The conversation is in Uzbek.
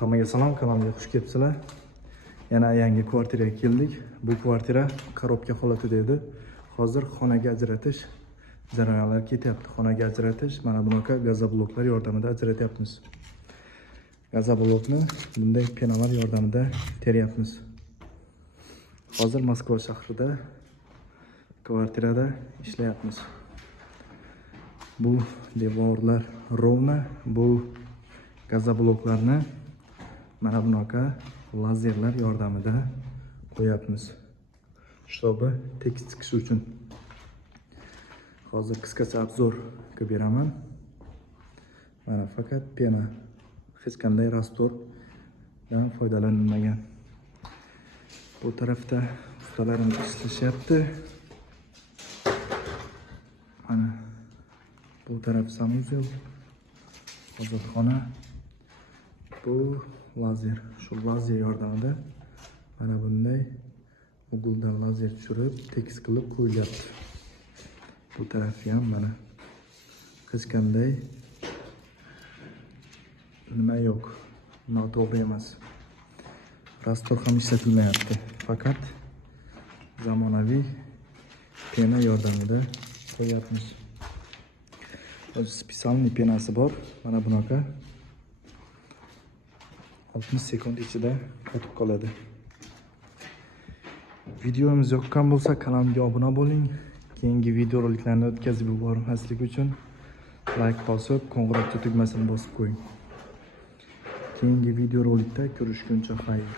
Hammaga salom, kanalimga xush kelibsizlar. Yana yangi kvartiraga keldik. Bu kvartira korobka holatida edi. Hozir xonaga ajratish jarayonlari ketyapti. Xonaga ajratish mana bunaqa gazobloklar yordamida ajratyapmiz. Gazoblokni bunday penalar yordamida teryapmiz. Hozir Moskva shahrida kvartirada ishlayapmiz. Bu devorlar rovna, bu gazobloklarni mana bunaqa lazerlar yordamida qo'yapmiz. Чтобы tekis chiqishi uchun. Hozir qisqacha obzor qilib beraman. Mana faqat pena, hech qanday rastordan foydalanilmagan. Bu tarafda ustalarimiz ishlashyapti. Mana bu taraf sanuzel, hojatxona. Bu lazer, shu lazer yordamida mana bunday uquldan lazer tushirib, tekis qilib qo'yilyapti. Bu tarafga ham mana hech qanday nima yo'q, noto'g'ri emas. Rastor ham ishlatilmayapti, faqat zamonaviy pena yordamida qo'yapmiz. O'zi spesialniy penasi bor, mana bunaqa 60 sekund ichida qotib qoladi. Videomiz yoqqan bo'lsa, kanalimga obuna bo'ling. Keyingi videoroliklarni o'tkazib yubormaslik uchun like bosib, qo'ng'iroqcha tugmasini bosib qo'ying. Keyingi videorolikda ko'rishguncha xayr.